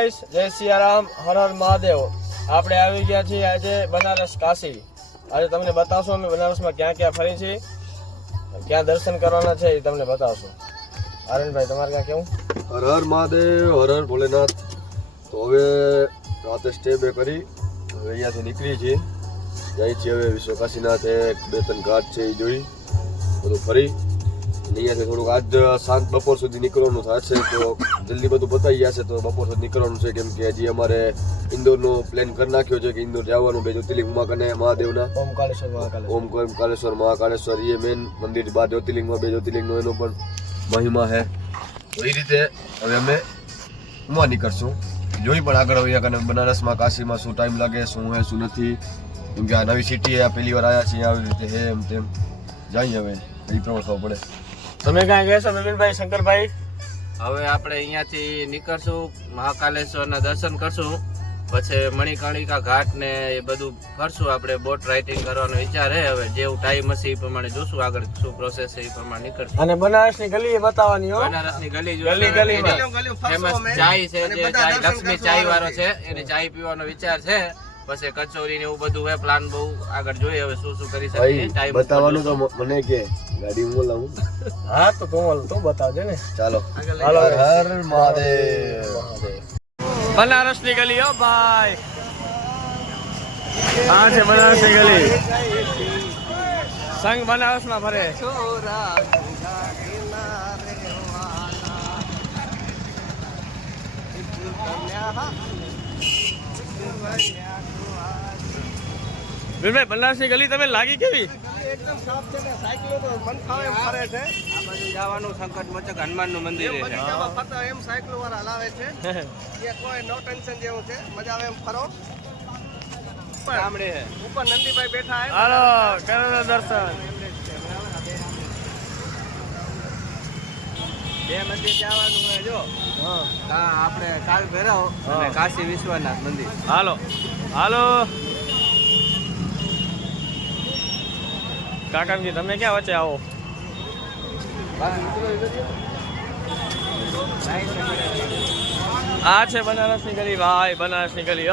Guys, જય સિયારામ, હર હર મહાદેવ. આપણે આવી ગયા છીએ આજે બનારસ કાશી. આજે તમને બતાવશું અમે બનારસમાં ક્યાં ક્યાં ફરી છીએ, ક્યાં દર્શન કરવાના છે એ તમને બતાવશું. આરણભાઈ, તમારે ક્યાં કેવું? હર હર મહાદેવ, હર હર ભોલેનાથ. તો હવે રાતે સ્ટે બે કરી હવે અહીંયાથી નીકળી છીએ, જાય છીએ હવે વિશ્વ કાશીનાથ. એક બે ત્રણ ઘાટ છે એ જોઈ બધું ફરી અહીંયાથી થોડુંક આજ સાંજ બપોર સુધી નીકળવાનું થશે. તો જલ્દી બધું બતાવી ગયા છે તો બપોર સુધી નીકળવાનું છે, કેમ કે હજી અમારે ઇન્દોરનો પ્લાન કરી નાખ્યો છે કે ઇન્દોર જવાનું બે જ્યોતિર્લિંગમાં કને મહાદેવના ઓમકારેશ્વર મહાકાલેશ્વર એ મેન મંદિર 12 જ્યોતિર્લિંગમાં 2 જ્યોતિર્લિંગનો એનો પણ મહિમા છે. તો એ રીતે હવે અમે ઉમા નીકળશું. જોઈ પણ આગળ અહીંયા કને બનારસમાં કાશીમાં શું ટાઈમ લાગે, શું હે શું નથી, કેમ કે આ નવી સિટી આ પહેલી વાર આવ્યા છીએ, આવી રીતે હે એમ તેમ જઈએ હવે એ પ્રમાણે ખબર પડે. તમે ક્યાં ગયા છો નવીનભાઈ, શંકરભાઈ? હવે આપણે અહીંયાથી નીકળશું, મહાકાલેશ્વરના દર્શન કરશું, પછી મણિકર્ણિકા ઘાટ ને એ બધું ફરશું. આપણે બોટ રાઇડિંગ કરવાનો વિચાર છે. હવે જેવું ટાઈમ હશે એ પ્રમાણે જોશું આગળ શું પ્રોસેસ છે એ પ્રમાણે નીકળશું. અને બનારસની ગલી બતાવવાની હો. બનારસની ગલી ગલીમાં ફેમસ ચાય છે, જે ચાય લક્ષ્મી ચાય વાળો છે, એની ચાય પીવાનો વિચાર છે. પછી કચોરી ને એવું બધું હે, પ્લાન બહુ આગળ જોઈએ હવે શું શું કરી શકીએ. ટાઈમ બતાવવાનું તો મને કે ગાડી હું લાવું. હા તો તું બતાવજે ને. ચાલો હાલો. હર હર મહાદેવ. બનારસની ગલી હો ભાઈ, આ છે બનારસની ગલી. સંઘ બનારસમાં ફરે. વીરભાઈ, બનારસની ગલી તમે લાગી કેવી? એકદમ સાફ છે ને, સાયકલો તો મન ફાવે એમ ફરે છે. આ બાજુ જવાનું સંકટ મોચક હનુમાનનું મંદિર છે. બગીચામાં ફરતા એમ સાયકલો વાળા હલાવે છે. એ કોઈ નો ટેન્શન જેવું છે, મજા આવે એમ ફરો. ગામડે છે. ઉપર નંદીભાઈ બેઠા હે. હાલો કરો દર્શન. બે મંદિર જવાનું હોય જો. હા, આપણે કાલ ભૈરવ અને કાશી વિશ્વનાથ મંદિર. હાલો હાલો. કાકાજી, તમે ક્યાં વચ્ચે આવો? આ છે બનારસની ગલી ભાઈ, બનારસની ગલી. ઓ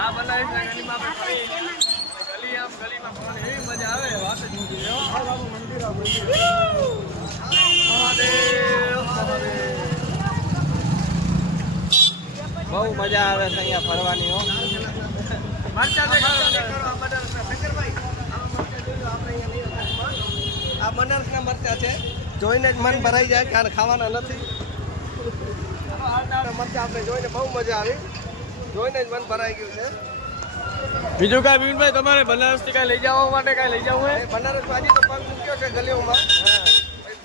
આ બનારસની ગલીમાં આપણે ફરી ગલીમાં ફરવાની એવી મજા આવે, વાત જ નથી. આ બાબુ મંદિર બહુ મજા આવે છે અહીંયા ફરવાની હો. આ બનારસના મરચા છે, જોઈને જ મન ભરાઈ જાય, કારણ ખાવાના નથી. મરચા આપણે જોઈને બહુ મજા આવી, જોઈને જ મન ભરાઈ ગયું છે. બીજું કાંઈ વિનભાઈ, તમારે બનારસથી કાંઈ લઈ જવા માટે કાંઈ લઈ જવું હોય? બનારસ હજી તો પગ મૂક્યો છે ગલીઓમાં.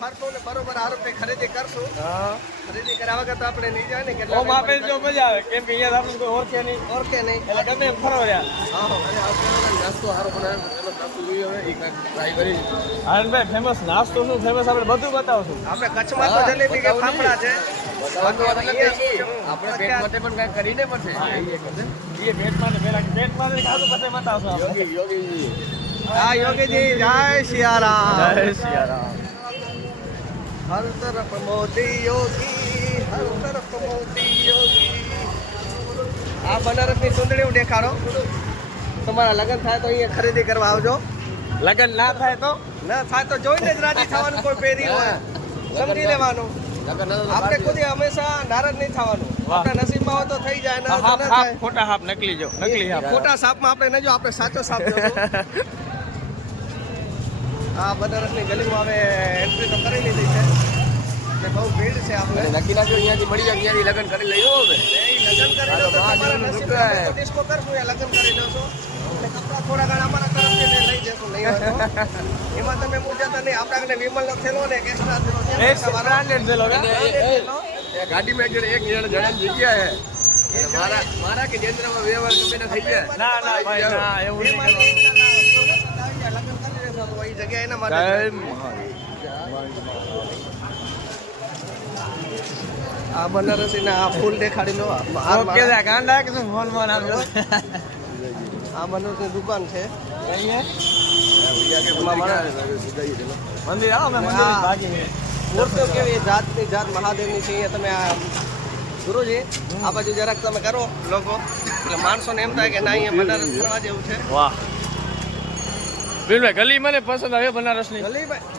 ફરતો ને બરોબર આ રૂપિયા ખરીદી કરશું. ખરીદી કર્યા વગર તો આપણે નહીં જાય ને. ઓમ આપે જો મજા આવે, કેમ કે અહીંયા આપણે કોઈ ઓળખે નહીં. ઓળખે નહીં એટલે ગમે એમ ફરો રહ્યા. નાસ્તો સારો બનાવે, નાસ્તો જોઈએ હવે એ ટ્રાય કરી. આનંદભાઈ, ફેમસ નાસ્તો શું ફેમસ આપણે બધું બતાવશું. આપણે કચ્છમાં તો જલેબી કે ફાફડા છે. આપણે પેટ માટે પણ કઈ કરીને પડશે. એ પેટ માટે પેલા પેટ માટે ખાધું પછી બતાવશું આપણે. યોગી હા યોગીજી, જય સિયારામ. જય સિયારામ. હર તરફ મોદી યોગી, હર તરફ મોદી યોગી. આ બનારસની સુંદરીઓ દેખાડો. તમારા લગ્ન થાય તો અહીંયા ખરીદી કરવા આવજો. લગન ના થાય તો? ના થાય તો જોઈને જ રાજી થવાનું. કોઈ પહેરી હોય સમજી લેવાનું. આપણે કોઈ હંમેશા નારાજ નહીં થવાનું. આપણા નસીબમાં હોય તો થઈ જાય, ના તો ના થાય. ખોટા હાફ નકલી જો, નકલી હાફ. ખોટા સાપમાં આપણે નહીં જો, આપણે સાચો સાપ જોશું. આ બનારસની ગલીમાં હવે એન્ટ્રી તો કરી લીધી છે, એટલે બહુ ભીડ છે. આપણે નક્કી નાખ્યો અહીંયાથી મળી જાય, અહીંયાથી લગ્ન કરી લઈએ હવે. લગ્ન કરી લો તો તમારા નસીબમાં તો ડિસ્કો કરશું, યા લગ્ન કરી લેશો. એટલે કપડાં થોડા ઘણા અમારા તરફથી લઈ જશું, નહીં હોય તો. એમાં તમે મૂંઝાતા નહીં. આપણા આગળ વિમલનો થેલો ને એક એક્સ્ટ્રા થેલો છે. બ્રાન્ડેડ છે લોકો. ગાડીમાં એક જણાની જગ્યા છે. મારા કે જેન્દ્રમાં વ્યવહાર ગમે તે થઈ જાય. ના ના ભાઈ, ના એવું નહીં કરવાનું. લગ્ન કરી લેશો તો એ જગ્યા એના માટે. આ બનારસી ના આ ફૂલ દેખાડી લો. ઓકે, ગાંડા કે શું ફોન માં આવ્યો. આ મનોજની દુકાન છે મંદિર આવો મેં મંદિર ભાગી મૂર્તિઓ કેવી જાતની જાત મહાદેવની છે અહીંયા તમે આ ગુરુજી આ બાજુ જરાક તમે કરો લોકો એટલે માણસોને એમ થાય કે ના અહીંયા બનારસ ફરવા જેવું છે વાહ બિલભાઈ ગલી મને પસંદ આવે બનારસની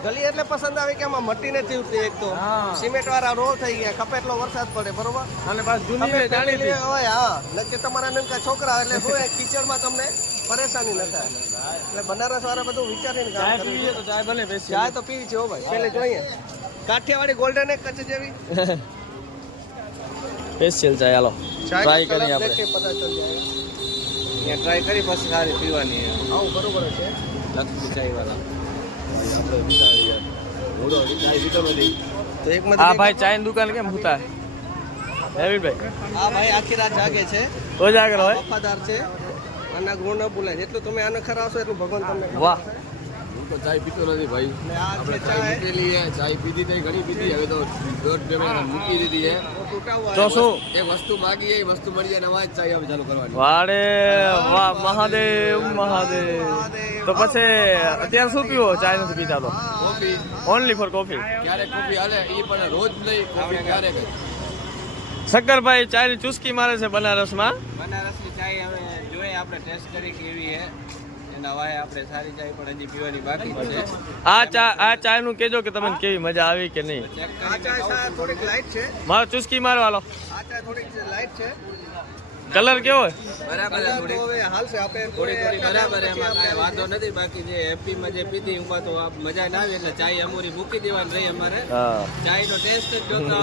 ગલી એટલે પસંદ આવી કે આમાં મટી નથી ઉઠતી એક તો હા. સિમેન્ટ વાળા રોડ થઈ ગયા ખપે એટલો વરસાદ પડે બરોબર અને પાછું જૂની જાણીતી હોય હા નક્કી તમારા નનકા છોકરા એટલે શું એ કિચડમાં તમને પરેશાની ન થાય એટલે બનારસ વાળા બધું વિચારીને કામ ચાય કરે પીવીએ તો ચાય બને બેસી ચાય તો પીવી છે હો ભાઈ પેલે જોઈએ કાઠિયાવાડી ગોલ્ડન એક કચ્છ જેવી સ્પેશિયલ ચાય હાલો ટ્રાય કરીએ આપણે અહીંયા ટ્રાય કરી પછી સારી પીવાની આવું બરોબર છે લક્ષ્મી ચાય વાળા તો એક હા ભાઈ ચાયની દુકાન કેમ ભૂતા હેવીભાઈ આ ભાઈ આખી રાત જાગે છે તો જ આગળ હોય વફાદાર છે અને ગુણ ન ભૂલાય જેટલું તમે આને ખરાવશો એટલું ભગવાન તમને વાહ હું તો ચાય પીતો નથી ભાઈ અને આ આપણે છે ચાય ચાય મૂકેલી છે ચાય પીધી તઈ ઘણી પીધી હવે તો 1.5 મહિના મૂકી દીધી છે તૂટાવું તો શું એક વસ્તુ માગી એ વસ્તુ મળી જાય નવા જ ચાય હવે ચાલુ કરવાની વાડે વાહ મહાદેવ મહાદેવ તો પછી અત્યારે શું પીવો ચાય નથી પીતા તો કોફી ઓનલી ફોર કોફી ક્યારેક કોફી હાલે એ પણ રોજ નહીં કોફી ક્યારેક જ. શક્કરભાઈ ચાયની ચુસ્કી મારે છે બનારસમાં બનારસની ચાય હવે જોઈએ આપણે ટેસ્ટ કરી કેવી છે એના વાય આપણે સારી ચાય પણ હજી પીવાની બાકી છે આ ચાયનું કહેજો કે તમને કેવી મજા આવી કે નહીં ચેક આ ચાય થોડીક લાઈટ છે મારો ચુસ્કી મારો હાલો આ ચાય થોડીક લાઈટ છે કલર કેવો હોય બરાબર કલર થોડી તો હવે હાલશે આપણે થોડી થોડી બરાબર એમાં કાંઈ વાંધો નથી બાકી જે હેપીમાં જે પીધી એમાં તો મજા ના આવી એટલે ચાય અમૂરી મૂકી દેવાની રહી અમારે હા ચાયનો ટેસ્ટ જ જોતા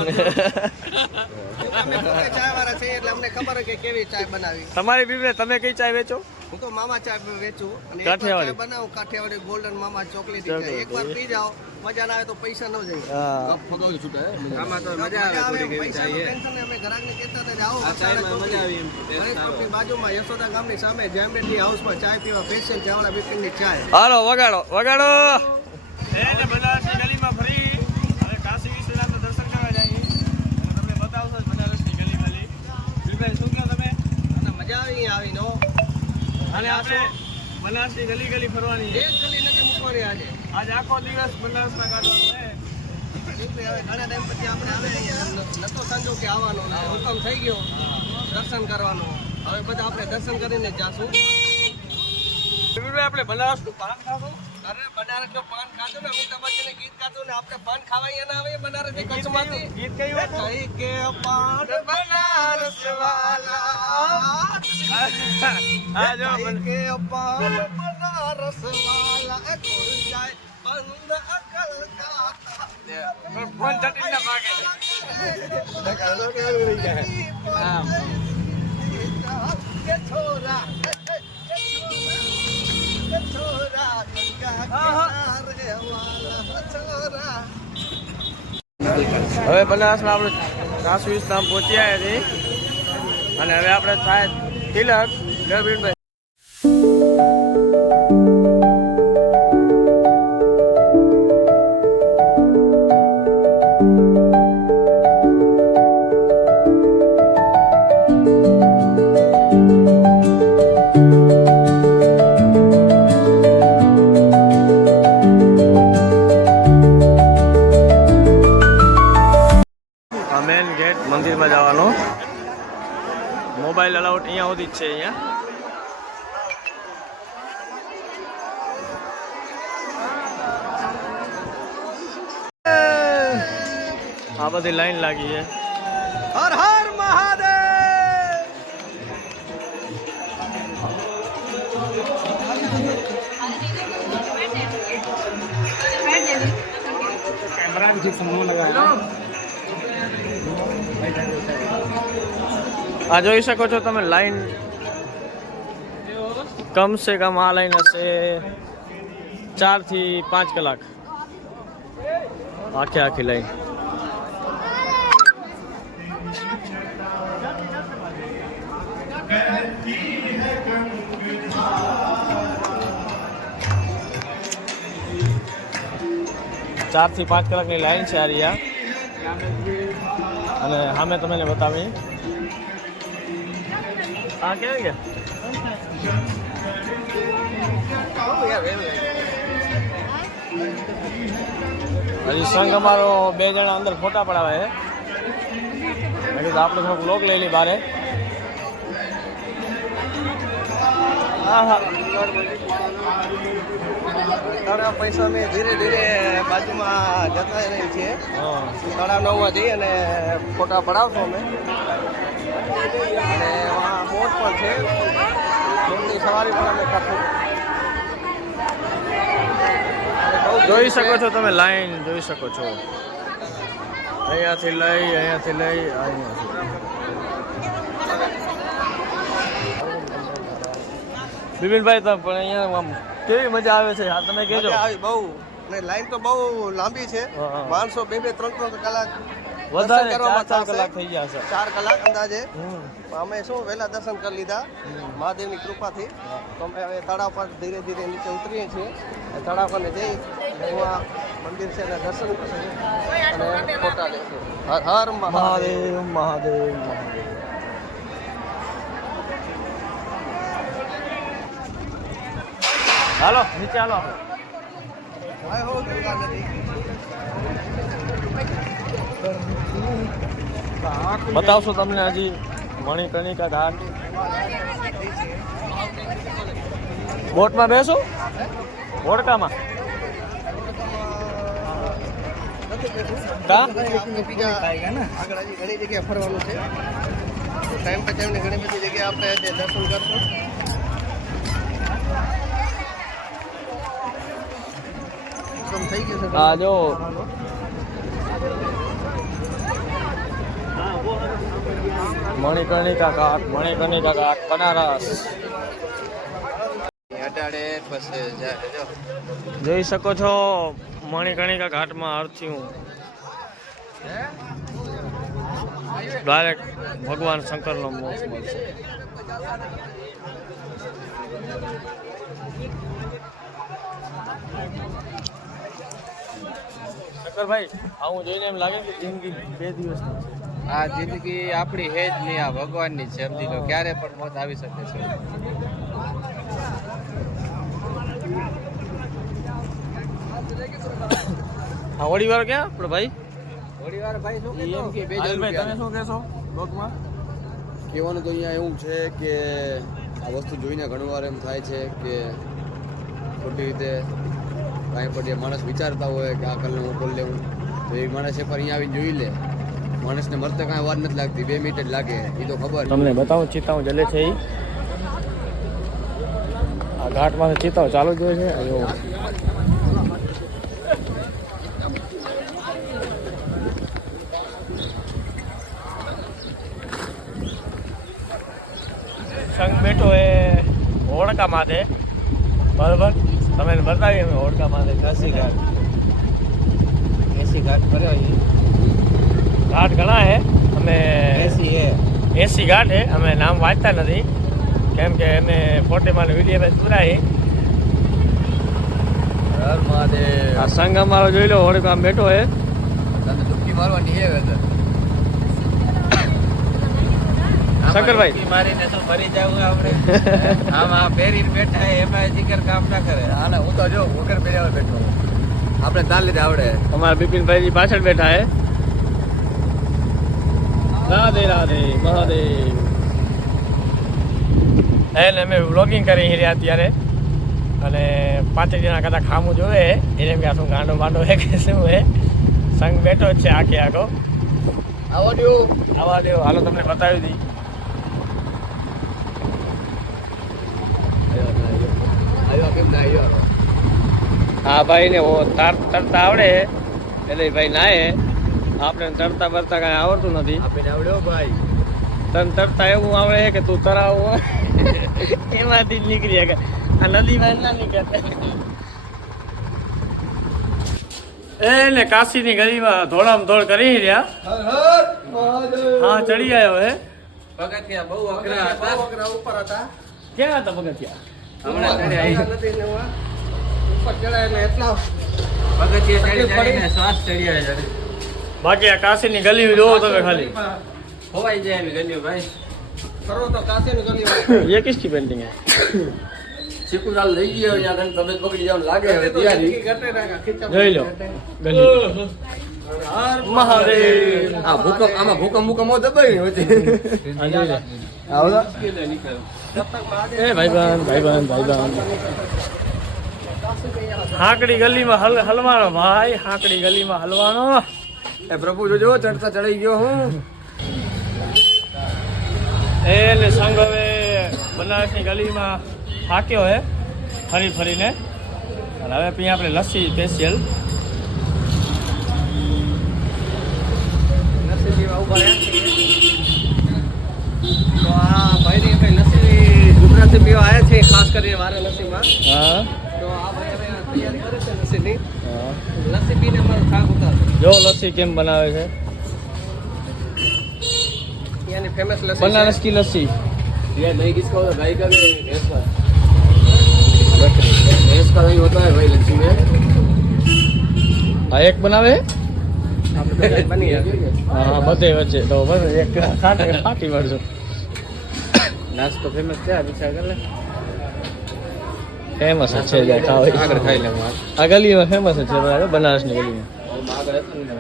અમે પોતે ચાય વાળા છીએ એટલે અમને ખબર હોય કે કેવી ચાય બનાવી તમારી બીબી તમે કઈ ચાય વેચો હું તો મામા ચાય વેચું અને એક કાઠિયાવાડી. ચાય બનાવું કાઠિયાવાડી ગોલ્ડન મામા ચોકલેટી ચાય એકવાર પી જાઓ મજા ના આવે તો પૈસા ન જાય હા કપ ફગાવી છૂટા હે આમાં તો મજા આવે થોડી કેવી પૈસાનું ચાય છે ટેન્શન નહીં. અમે ઘરાકને કહેતા હતા કે આવો આ ચાયમાં મજા આવી એમ ટેસ્ટ ગણેશ સારો ચોકની બાજુમાં યશોદા ગામની સામે જેમબેટી હાઉસમાં ચાય પીવા સ્પેશિયલ ચાવડા બિપિનની ચાય હાલો વગાડો વગાડો એને બનારસની ગલીમાં ફરી હવે કાશી વિશ્વનાથના દર્શન કરવા જઈએ અને તમને બતાવશો જ બનારસની ગલી વાલી બીભાઈ શું કહો તમે અને મજા આવી આવીને હો. અને આપણે બનારસની ગલી ગલી ફરવાની છે એક ગલી નથી મૂકવાની આજે આજે આખો દિવસ બનારસમાં કાઢવાનો છે એટલે હવે ઘણા ટાઈમ પછી આપણે આવે અહીંયા નતો સંજોગ કે આવવાનો ને હુકમ થઈ ગયો દર્શન કરવાનો હવે બધા આપણે દર્શન કરીને જ જાશું બીભાઈ આપણે બનારસનું પાન ખાશું અરે બનારસ નો પાન ખાધું ને અમિતાભજીને ગીત ગાતું ને આપણે પાન ખાવા અહીંયા ના આવે બનારસ ની કચ્છમાંથી ગીત કયું હતું કઈ કે પાન બનારસ વાલા હા જો કઈ કે પાન બનારસ વાલા એ ખોલ જાય બંધ અકલ કા ફોન ચટી ના ભાગે કે છોરા છોરા ગંગા કિનારે વાલા છોરા હવે બનારસમાં આપણે કાશી વિશ્વનાથ પહોંચી આવ્યા છીએ અને હવે આપણે થાય તિલક ગરબીનભાઈ મેન ગેટ મંદિરમાં જવાનો મોબાઈલ અલાઉટ અહીંયા સુધી જ છે અહીંયા આ બધી લાઈન લાગી છે હર હર મહાદેવ આ જોઈ શકો છો તમે લાઈન કમ સે કમ આ લાઈન હશે 4 થી 5 કલાક આખી લાઈન ચાર થી 5 કલાકની લાઈન છે આ રહ્યા અને સામે તમને બતાવી આ કેવી ગયા બહુ યાર એવું હજી સંઘ અમારો 2 જણા અંદર ફોટા પડાવે છે. મેં કીધું આપણે થોડુંક લોક લઈ લઈ બારે. હા હા તળાવ પૈસા અમે ધીરે ધીરે બાજુમાં જતા રહી છીએ. હા તળાવ નવમાં જઈ અને ફોટા પડાવશું અમે. અને વहाँ બોટ પણ છે. બોટની સવારી પણ અમે કરશું. જોઈ શકો છો તમે, લાઈન જોઈ શકો છો. અહીંયાથી લઈ અહીંયાથી. બિપિનભાઈ તમે પણ અહીંયા આમ કેવી મજા આવે છે આ તમે કહેજો. મજા આવી બહુ. ને લાઈન તો બહુ લાંબી છે. હા. માણસો 2-2, 3-3 કલાક વધારે દર્શન કરવામાં 4 થશે. કલાક થઈ ગયા છે. 4 કલાક અંદાજે. હમ. અમે શું વહેલા દર્શન કરી લીધા મહાદેવની કૃપાથી. તો અમે હવે તળાવ પર ધીરે ધીરે નીચે ઉતરીએ છીએ. તળાવ પર જઈ એમાં મંદિર છે ને દર્શન કરશું અને ફોટા લેશું. હર હર મહાદેવ. મહાદેવ. હાલો નીચે હાલો આપણે. જય હો ગંગા નદી. બતાવશો તમને હજી મણિકર્ણિકા ઘાટ. બોટમાં બેસો હોડકામાં કા બીજા આગળ હજી ઘણી જગ્યાએ ફરવાનું છે. ટાઈમ પર ટાઈમ ઘણી બધી જગ્યાએ આપણે આજે દર્શન કરશું. થઈ ગયું છે. હા જો મણિકર્ણિકા ઘાટ બનારસ અટાડે પછી જાય જો જોઈ શકો છો. મણિકર્ણિકા ઘાટમાં અર્થ્યું ડાયરેક્ટ ભગવાન શંકરનો મોક્ષ મળશે. શંકરભાઈ આવું જોઈને એમ લાગે કે જિંદગી 2 દિવસની છે. આ જિંદગી આપણી હે જ નહીં, આ ભગવાનની છે. સમજી લો ક્યારે પણ મોત આવી શકે છે. હા ઓડીવાર ક્યાં આપણે ભાઈ? થોડી વાર ભાઈ શું એમ કે ભાઈ તમે શું કહેશો લોકમાં? કહેવાનું તો અહીંયા એવું છે કે આ વસ્તુ જોઈને ઘણીવાર એમ થાય છે કે ખોટી રીતે કાંઈ પણ જે માણસ વિચારતા હોય કે આ કલને હું બોલ લેવું તો એ માણસ એક વાર અહીંયા આવીને જોઈ લે. માણસને મરતે કાંઈ વાર નથી લાગતી, 2 મિનિટ જ લાગે એ તો ખબર. તમને બતાવું ચિતાઓ જલે છે ઈ. આ ઘાટમાં ચિતાઓ ચાલુ જ હોય છે. આ જો સંઘ બેઠો એ હોડકા માથે બરાબર. તમે બતાવીએ અમે હોડકા માથે એસી ઘાટ કર્યો એ ઘાટ ઘણા છે. અમે એસી એ 80 ઘાટ છે. અમે નામ વાંચતા નથી કેમ કે અમે ફોટેમાં વિડીયો પૂરાય. હર મહાદેવ. આ સંઘ અમારો જોઈ લો હોડકા બેઠો છે. તને ડૂબકી મારવાની હે વેધર. શંકરભાઈ મારીને શું ફરી જવું આપણે? આમાં પહેરીને બેઠા એમાં જીગર કામ ના કરે. આને હું તો જો વગર પહેર્યા બેઠો. આપણે તાર લીધે આવડે. અમારા બિપિનભાઈ પાછળ બેઠા છે. રાધે રાધે મહાદેવ. એને અમે વ્લોગિંગ કરી રહ્યા અત્યારે અને 5 જણા કદાચ ખામું જોવે એને કે શું ગાંડો બાંડો હે કે શું હે. સંઘ બેઠો જ છે આખે આખો. આવો દ્યો. આવા દો હાલો તમને બતાવી દઈ. આવ્યો કેમ ના આવ્યો? હા ભાઈ ને તરતા આવડે એટલે ભાઈ નાય. આપણે તરતા બરતા કાંઈ આવડતું નથી. આપીને આવડ્યો ભાઈ. તને તરતા એવું આવડે કે તું તરાવ એમાંથી જ નીકળી શકે. આ નદીમાં ના નીકળે. એને કાશીની ગલીમાં ધોળામ ધોળ કરી રહ્યા. હર હર મહાદેવ. હા ચડી આવ્યો હે. પગથિયા બહુ અઘરા હતા. ઉપર હતા. ક્યાં હતા પગથિયા? હમણાં ચડ્યા નથી ને એમાં. ઉપર ચડાય ને એટલા પગથિયા ચડી ચડીને શ્વાસ ચડી આવે છે. બાકી આ કાશીની ગલી જોવો તમે ખાલી. ખોવાઈ જાય એવી ગલીઓ ભાઈ. કરો તો કાશીની ગલીમાં ये किसकी पेंटिंग है? શીખુલાલ લઈ ગયો અહીંયા કને તબિયત બગડી જવાનું લાગે હવે તૈયારી જોઈ લો ગલી મહાદેવ આ ભૂકંપ આમાં ભૂકંપ દબાઈ વચ્ચે આ જોઈ લે આવો એ ભાઈબંધ હાકડી ગલીમાં હલવાનો ભાઈ હાકડી ગલીમાં હલવાનો એ પ્રભુ જોજો ચડતા ચડાઈ ગયો હું એને સંગ હવે બનારસની ગલીમાં થાક્યો હે ફરી ફરીને અને હવે પીએ આપણે લસ્સી સ્પેશિયલ લસ્સી પીવા ઉભા રહ્યા તો આ ભાઈની કઈ લસ્સી ગુજરાતી પીવા આવ્યા છે ખાસ કરીને વારાણસીમાં હા તો આ ભાઈ હવે તૈયારી કરે છે લસ્સીની હા. લસ્સી પીને અમારો થાક ઉતારશે જો લસ્સી કેમ બનાવે છે ત્યાંની ફેમસ લસ્સી बनारस की लस्सी ये नहीं किसका होता गाय का भी भैंस का भैंस का नहीं होता है भाई लच्छी में આ એક બનાવે આપણે બની ગયા હા બધે વચ્ચે તો બસ એક ફાટી વળજો નાસ્તો ફેમસ છે આ વિચાર કર લે ફેમસ છે જ્યાં ખાવ આગળ ખાઈ લે આ ગલીમાં ફેમસ છે બરાબર બનારસની ગલીમાં આગળ હતો ને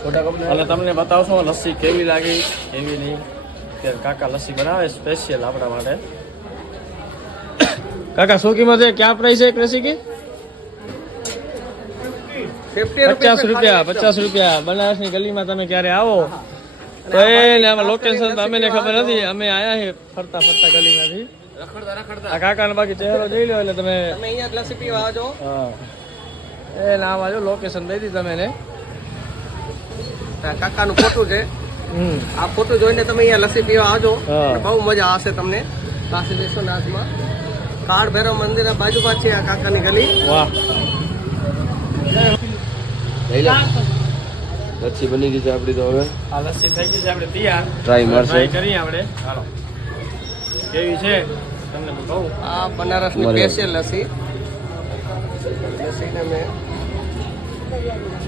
छोटा कप અને તમને બતાવશો લસ્સી કેવી લાગી કેવી નહીં ત્યારે કાકા લસ્સી બનાવે સ્પેશિયલ આપણા માટે કાકા શું કિંમત છે ક્યાં પ્રાઇસ છે એક લસ્સી की 50 રૂપિયા બનારસની ગલીમાં તમે ક્યારે આવો તો એને આમાં લોકેશન તો અમને ખબર નથી અમે આયા છીએ ફરતા ગલીમાંથી રખડતા આ કાકાનો બાકી ચહેરો જોઈ લો એટલે તમે તમે અહીંયા જ લસ્સી પીવા આવજો હા એ નામ આજો લોકેશન દઈ દી તમે એને આ કાકાનું ફોટો છે હમ આ ફોટો જોઈને તમે અહીંયા લસ્સી પીવા આવજો હા. અને બહુ મજા આવશે તમને કાશી વિશ્વનાથમાં કાળ ભૈરવ મંદિરના બાજુમાં છે આ કાકાની ગલી વાહ લચ્છી બની ગઈ છે આપણી તો હવે આ લસ્સી થઈ ગઈ છે આપણે તૈયાર ટ્રાય મારશે ટ્રાય કરીએ આપણે ચાલો કેવી છે તમને હું કહું આ બનારસની બરાબર. સ્પેશિયલ લસ્સી લસ્સીને મેં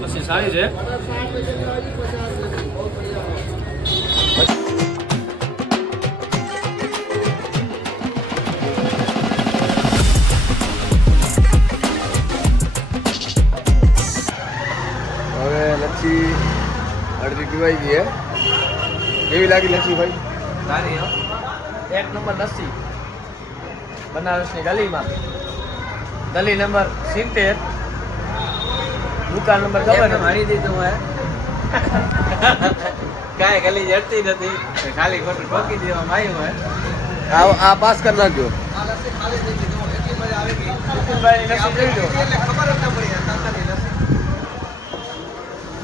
લસ્સી સારી છે હવે લચ્છી અડધી પીવાઈ ગઈ હે કેવી લાગી લચ્છી ભાઈ સારી હો એક નંબર લસ્સી બનારસની ગલીમાં ગલી નંબર 70 દુકાન નંબર ખબર નથી મારી દીધું હે કાંઈ ગલી જડતી નથી ખાલી ખોટું ઠોકી દેવામાં આવ્યું હે આ પાસ કરી નાખજો આ લસ્સી ખાલી થઈ ગઈ તો એટલી મજા આવી ગઈ વિપુલભાઈની લસ્સી જોઈ લો એટલે ખબર જ ન પડી આ કાકાની લસ્સી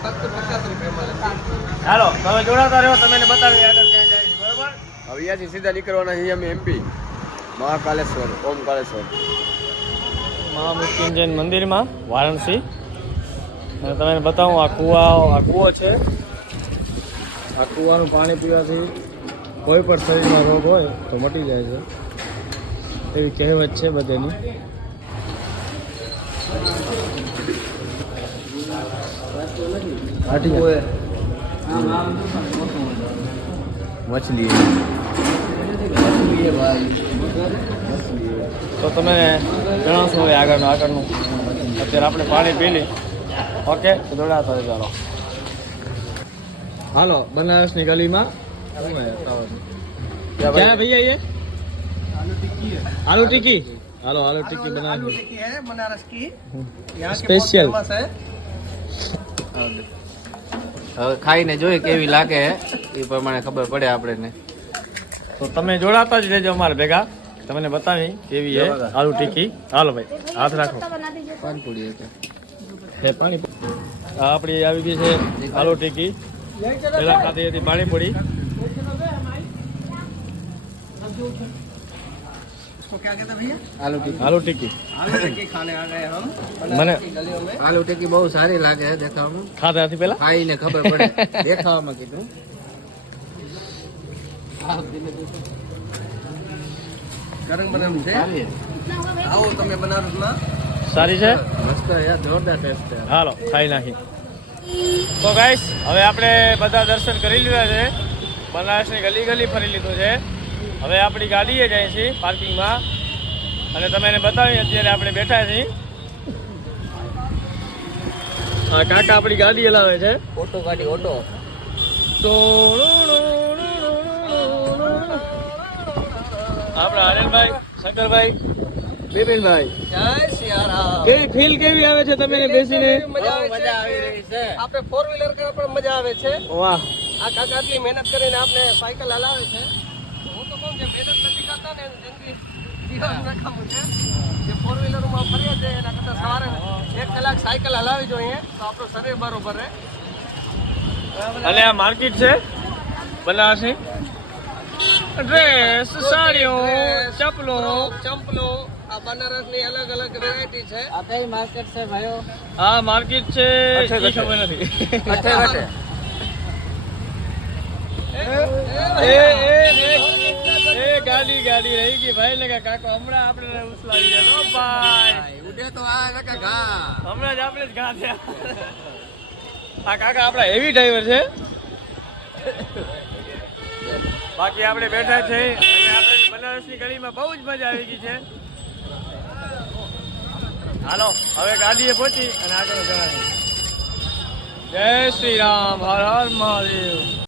ફક્ત 50 રૂપિયામાં લસ્સી હાલો તમે જોડાતા રહો તમે એને બતાવી આગળ ક્યાં જાય છે બરોબર હવે અહીંયાથી સીધા નીકળવાના છીએ અમે એમપી મહાકાલેશ્વર ઓમકાલેશ્વર મહામૃત્યુંજય મંદિરમાં વારાણસી અને તમને બતાવું આ કૂવો છે આ કૂવાનું પાણી પીવાથી કોઈ પણ શરીરમાં રોગ હોય તો મટી જાય છે એવી કહેવત છે બધેની મછલી તો તમે જણાવશો હવે આગળનું અત્યારે આપણે પાણી પી લી ઓકે તો દોડાતા રહેજો ચાલો હાલો બનારસની ગલીમાં ક્યાં ભૈયા ये आलू टिक्की हेलो आलू टिक्की आलू बनारस टिक्की है बनारस की यहाँ की Special. बहुत फेमस है હવે ખાઈને જોઈએ કેવી લાગે હે એ પ્રમાણે ખબર પડે આપણને તો તમે જોડાતા જ રહેજો અમારે ભેગા તમને બતાવી કેવી છે આલુ ટિક્કી હાલો ભાઈ હાથ રાખો પાનપુરી હતી હે પાણી આ આપણી આવી ગઈ છે આલુ ટિક્કી પહેલા ખાધી હતી પાણીપુરી इसको क्या कहते हैं भैया આલુ ટિક્કી આલુ ટિક્કી आलू टिक्की खाने आ गए हम मैंने- बनारस की गलियों में આલુ ટિક્કી બહુ સારી લાગે છે દેખાવામાં ખાધા હતી પહેલા ખાઈને ખબર પડે દેખાવામાં કીધું ગરમ ગરમ છે સારી આવો તમે બનારસમાં સારી છે મસ્ત યાર જોરદાર ટેસ્ટ છે હાલો ખાઈ નાખી તો ગાઈસ હવે આપણે બધા દર્શન કરી લીધા છે બનારસની ગલી ફરી લીધું છે હવે આપણી ગાડીએ જાય છે પાર્કિંગમાં અને તમે એને બતાવી અત્યારે આપણે બેઠા છીએ. હા કાકા આપણી ગાડી હલાવે છે. ઓટો ગાડી ઓટો. તો આપણા આનંદભાઈ, શંકરભાઈ, બિપિનભાઈ, જય સિયારામ. કેવી ફીલ કેવી આવે છે તમે બેસીને? મજા આવી રહી છે. આપણે 4 વ્હીલર કરવા પણ મજા આવે છે. વાહ, આ કાકા આટલી મહેનત કરીને આપણે સાયકલ હલાવે છે. હું તો કહું જે મહેનત નથી કરતા ને એની જિંદગી જીવન રકામું છે. જે 4 વ્હીલરમાં ફરીએ છે એના કરતાં સવારે 1 કલાક સાયકલ હલાવી જોઈએ તો આપણું શરીર બરોબર રહે. અને આ માર્કેટ છે બનારસી. ડ્રેસ, સાડીઓ, ચપલો. ચંપલો આ બનારસની અલગ અલગ વેરાયટી છે. આ કઈ માર્કેટ છે ભાઈઓ? આ માર્કેટ છે ઈ ખબર નથી. એ ગાડી રહી ગઈ ભાઈ ને કાકો હમણાં આપણે ઉછલાવી ગયા ભાઈ. ઉડે તો આ નકા ઘા. હમણાં જ આપણે જ ઘા થયા. આ કાકા આપણા હેવી ડ્રાઈવર છે. બાકી આપણે બેઠા છે અને આપણે બનારસની ગલીમાં બહુ જ મજા આવી ગઈ છે. હાલો હવે ગાડીએ પહોંચી અને આગળ જવાનું. જય શ્રી રામ, હર હર મહાદેવ.